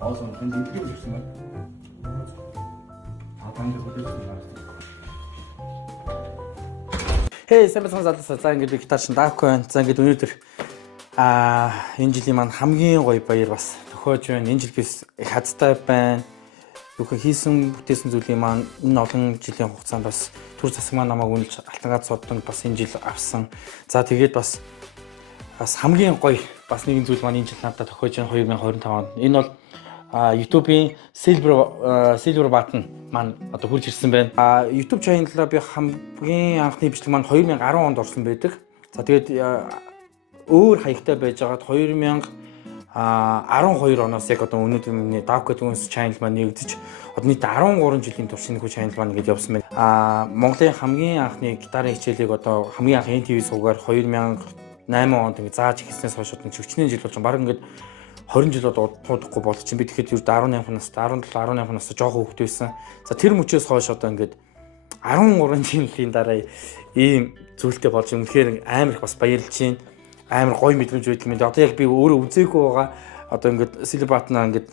Awesome. Then you give it to me. Хей, сайн байна уу? За ингээд гитар шин даавгүй байна. За ингээд өнөөдөр энэ жилийн маань хамгийн гоё баяр бас тохиож байна. Энэ жил бис их хацтай байна. Юух хийсэн бүтээсэн зүйлийн маань энэ олон жилийн хугацаанд бас түр засаг маань намайг үнэлж алтангаад соддон бас энэ жил авсан. За тэгээд бас хамгийн гоё бас нэгэн зүйл маань энэ жил надад тохиож байна 2025 онд. Энэ бол YouTube-ийн Silver Button маань одоо хурж ирсэн байна. YouTube channel-аа би хамгийн анхны бичлэг маань 2010 онд орсон байдаг. За тэгээд өөр хаягтай байж байгаад 2012 оноос яг одоо өнөөдөр миний Davco Tunes channel маань нэгдэж одоо нийт 13 жилийн турш энэ хүү channel маань ингэж явсан байна. Монголын хамгийн анхны гитарын хичээлийг одоо хамгийн анх NTV суугаар 2008 онд ингэ зааж эхэлснээс хойш одоо 40 жил болж байгаа. Бараг ингэ 20 жил удахгүй болчих чинь би тэгэхэд 18 настай 17 18 настай жоохон хөвгт байсан. За тэр мөчөөс хойш одоо ингээд 13 жилийн дараа ийм зүйлтэй болж үнэхээр амар их бас баярлж байна. Амар гоё мэдрэмж байдаг юм. Одоо яг би өөрөө үзээгүй байгаа. Одоо ингээд Silver Button-аа ингээд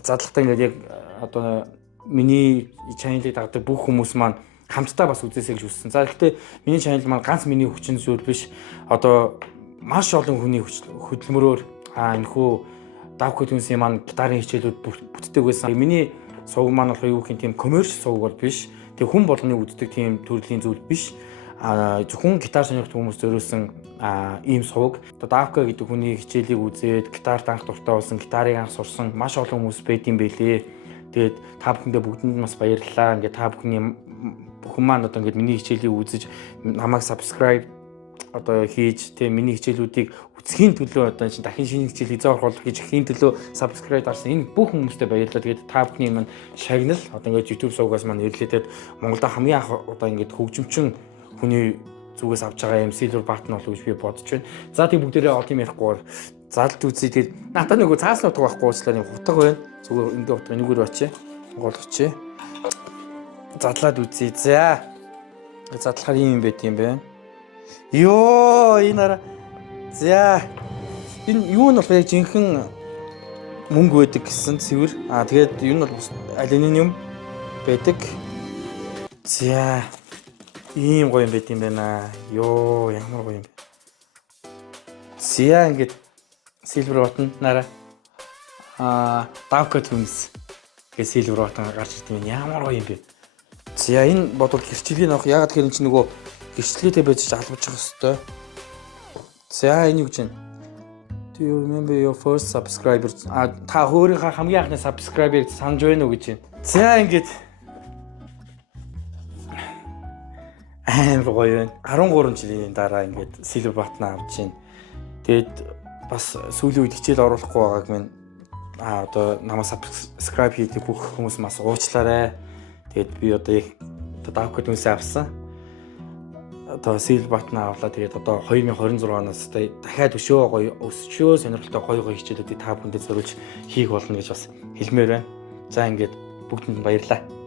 задлахтаа ингээд яг одоо миний channel-ыг дагдаг бүх хүмүүс маань хамтдаа бас үзээсэй гэж хүссэн. За гэхдээ миний channel маань ганц миний хүчин зүйл биш. Одоо маш олон хүний хөдөлмөрөөр энэхүү Davco Tunes-ийн маань гитарын хичээлүүд бүтдэг байсан. Миний сувг маань болохоор юу гэх юм тийм commercial сувг бол биш. Тэг хүн болгоны үздэг тийм төрлийн зүйл биш. Зөвхөн гитар сонирхдаг хүмүүс зориулсан ийм сувг. Одоо Davco гэдэг хүний хичээлийг үзээд гитарт анх дуртай болсон, гитарыг анх сурсан маш олон хүмүүс байд юм бэлээ. Тэгээд та бүхэндээ бүгдэнд бас баярлалаа. Ингээд та бүхний бүхэн маань одоо ингээд миний хичээлийг үзэж намайг subscribe одоо хийж тийм миний хичээлүүдийг үзхийн төлөө одоо чинь дахин шинэ хичээл хязгаар болох гэж хийн төлөө subscribe дарсан энэ бүх хүмүүстээ баярлалаа. Тэгээд та бүхний маань шагнал одоо ингээд YouTube сувгаас маань ирлээдээд Монголд хамгийн анх одоо ингээд хөгжимчин хүний зүгээс авч байгаа юм Silver Button болов гэж би бодож байна. За тийм бүгдээрээ олон ярихгүйгээр залд үзье. Тэгээд надад нөгөө цааснууд байхгүй уучлаа юм хутга байна. Зүгээр ингээ хутга энэгээр очие. Голгоч. Задлаад үзье. За. Задлахаар юм байт юм бэ. Йоо энэ араа. За. Энэ юу нь бол яг жинхэнэ мөнгө байдаг гэсэн цэвэр. Тэгээд юу нь бол алюминиум байдаг. За. Ийм гоё юм байт юм байна. Йоо ямар гоё юм бэ. Зя ингээд Silver Button нараа Davco Tunes гэх Silver Button гарч ирсэн юм. Ямар гоё юм бэ. За энэ бодвол гэрчлэгийг авах ягаад гэхээр энэ чинь нөгөө гэрчлэгээтэй байж албаж байгаа хэвээр. За энэ юу гэж байна? Do you remember your first subscriber? Та өөрийнхөө хамгийн анхны subscriber-ыг санаж байна уу гэж байна. За ингээд амар гоё байна. 13 жилийн дараа ингээд Silver Button авч байна. Тэгээд бас сүүлийн үед хичээл оруулахгүй байгааг минь одоо намайг subscribe хийдэг бүх хүмүүс бас уучлаарай. Тэгээд би одоо их Davco Tunes авсан. Одоо Silver Button авлаа. Тэгээд одоо 2026 оноос дахиад өшөө гоё өсчөө сонирхолтой гоё хичээлүүдийг та бүхэндээ зориулж хийх болно гэж бас хэлмээр байна. За ингээд бүгдэнд баярлалаа.